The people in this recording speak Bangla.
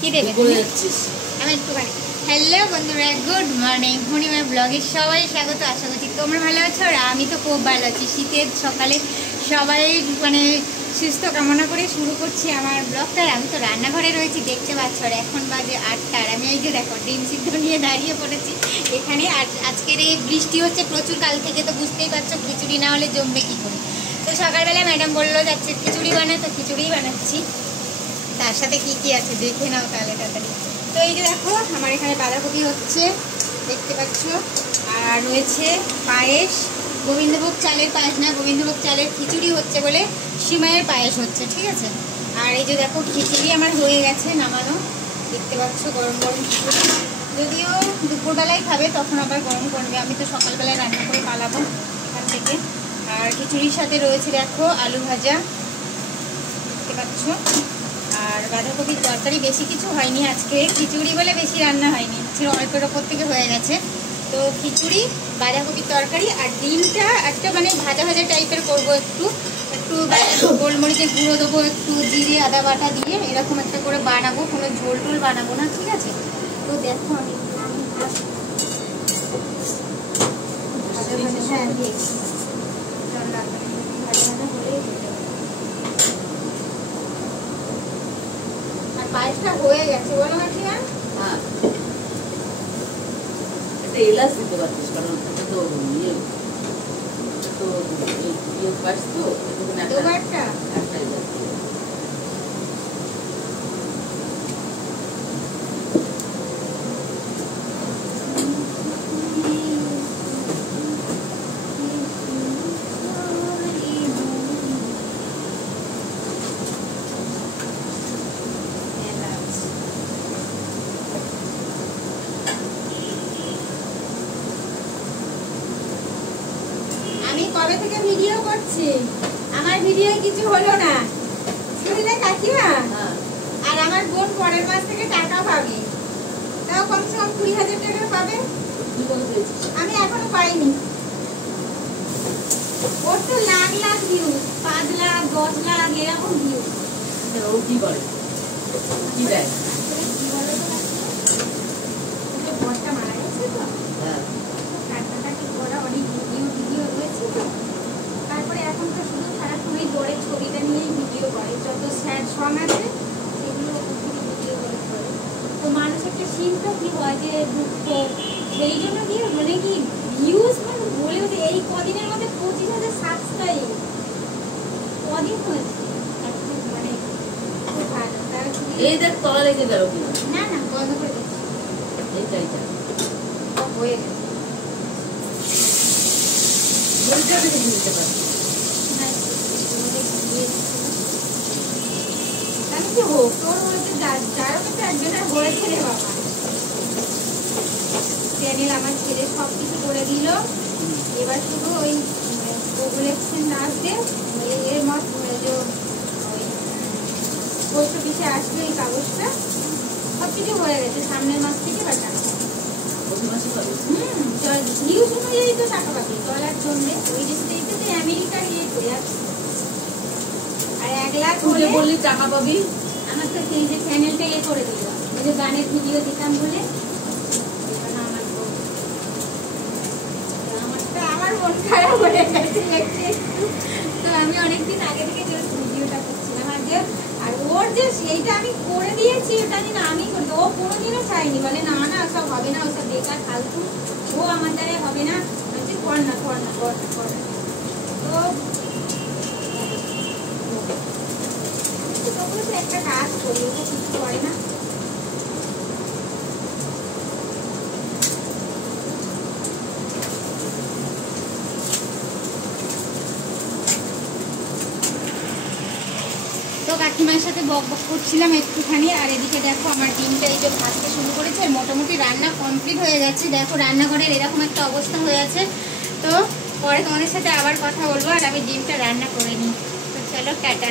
কি দেবে আমি একটুখানি। হ্যালো বন্ধুরা, গুড মর্নিং। পূর্ণিমার ব্লগে সবাই স্বাগত। আশা করছি তোমরা ভালো আছো আর আমি তো খুব ভালো আছি। শীতের সকালে সবাই মানে সুস্থ কামনা করে শুরু করছি আমার ব্লগটা। আমি তো রান্নাঘরে রয়েছি, দেখতে পাচ্ছ। আর এখন বাজে 8টা আর আমি এই যে দেখো ডিম সিদ্ধ নিয়ে দাঁড়িয়ে পড়েছি এখানে। আর আজকের এই বৃষ্টি হচ্ছে প্রচুর, কাল থেকে তো বুঝতেই পারছো খিচুড়ি না হলে জমবে কী করে। তো সকালবেলা ম্যাডাম বললো যাচ্ছে খিচুড়ি বানায়, তো খিচুড়িই বানাচ্ছি। তার সাথে কি কি আছে দেখে নাও তাহলে তাড়াতাড়ি। তো এই যে দেখো আমার এখানে বাঁধাকপি হচ্ছে, দেখতে পাচ্ছ। আর রয়েছে পায়েস, গোবিন্দভোগ চালের পায়েস না, গোবিন্দভোগ চালের খিচুড়ি হচ্ছে বলে সিমাইয়ের পায়েস হচ্ছে, ঠিক আছে। আর এই যে দেখো খিচুড়ি আমার হয়ে গেছে নামানো, দেখতে পাচ্ছ গরম গরম খিচুড়ি। যদিও দুপুরবেলায় খাবে তখন আবার গরম করবে, আমি তো সকালবেলায় রান্না করে পালাবো এখান থেকে। আর খিচুড়ির সাথে রয়েছে দেখো আলু ভাজা, দেখতে পাচ্ছ। আর বাঁধাকপির তরকারি, বেশি কিছু হয়নি আজকে, খিচুড়ি বলে বেশি রান্না হয়নি, অল্পের ওপর থেকে হয়ে গেছে। তো খিচুড়ি, বাঁধাকপির তরকারি আর ডিমটা একটা মানে ভাজা ভাজা টাইপের করবো, একটু একটু গোলমরিচের গুঁড়ো দেবো, একটু জিরে আদা বাটা দিয়ে এরকম একটা করে বানাবো, কোনো ঝোল টোল বানাবো না, ঠিক আছে। তো দেখো আমি ভাজা ভাজা, হ্যাঁ দিয়েছি, ভাজা ভাজা হলেই পায়েসটা হয়ে গেছে, বলো মাসিমা। হ্যাঁ, এটা এলাচ দিতে পারছিস, কারণ এটা তো পায়েস তো দুবারটা একটা এলাচ। কবে থেকে ভিডিও করছি, আমার ভিডিও কিছু হলো না, শুনলে কাকিমা। আর আমার বোন পরের মাস থেকে টাকা পাবে, তাও কমসে কম 20,000 টাকা পাবে। আমি এখনো পাইনি। ওর তো লাখ লাখ ভিউ, 5 লাখ 10 লাখ এরকম ভিউ। ও কি করে, কি দেয়? বরটা মারা গেছে তো, কাটাকাটি করা অনেক ভিডিও রয়েছে তো। তারপরে এখন তো শুধু সারাক্ষণ ওই বরের ছবিটা নিয়েই ভিডিও করে, যত স্যাড সং আছে সেগুলো ভিডিও করে। তো মানুষ একটা চিন্তা কি হয় যে দুঃখ, সেই জন্য কি মানে কি ভিউজ মানে বলে ওঠে। এই কদিনের মধ্যে 25,000 সাবস্ক্রাইব কদিন হয়েছে, মানে খুব ভালো। এই দেখ তলা লেগে গেল কিনা। না না বন্ধ করে দিচ্ছি, এইটা হয়ে গেছে। বলতে হবে দিতে পারবো। হোক তোর হয়েছে, যার হচ্ছে একজনের হয়েছে রে বাবা। চ্যানেল আমার ছেলে সবকিছু করে দিল, এবার শুধু ওই গুগল এক্সচেঞ্জ আসবে, এর মত ওই পোস্ট অফিসে আসবে এই কাগজটা, সবকিছু হয়ে গেছে। সামনের মাস থেকে বা টাকা নিউজ অনুযায়ী তো টাকা পাবে ডলার জন্যে। ওই দেশে যে আমেরিকার ইয়ে করে আছে। আর 1 লাখ হলে বললি টাকা পাবি। আমার তো সেই যে চ্যানেলটা ইয়ে করে দিল, ওই যে গানের ভিডিও দিতাম বলে, আমার মন খারাপ হয়ে গেছে একটু। তো আমি অনেকদিন আগে থেকে যে ভিডিওটা করছিলাম, আর ওর যে সেইটা আমি করে দিয়েছি, ওটা কিন্তু আমি করি, ও কোনোদিনও চাইনি, বলে না না ওসব হবে না, ওসব বেকার ফালতু, ও আমার দ্বারা হবে না, বলছি কর না কর না কর না কর না। তো একটা কাজ করি, ও কিছু করে না। তো কাকিমার সাথে বক বক করছিলাম একটুখানি। আর এদিকে দেখো আমার ডিমটা এই যে ভাজতে শুরু করেছে, মোটামুটি রান্না কমপ্লিট হয়ে গেছে। দেখো রান্নাঘরের এরকম একটা অবস্থা হয়ে আছে। তো পরে তোমাদের সাথে আবার কথা বলবো, আর আমি ডিমটা রান্না করে নিই। তো চলো টাটা।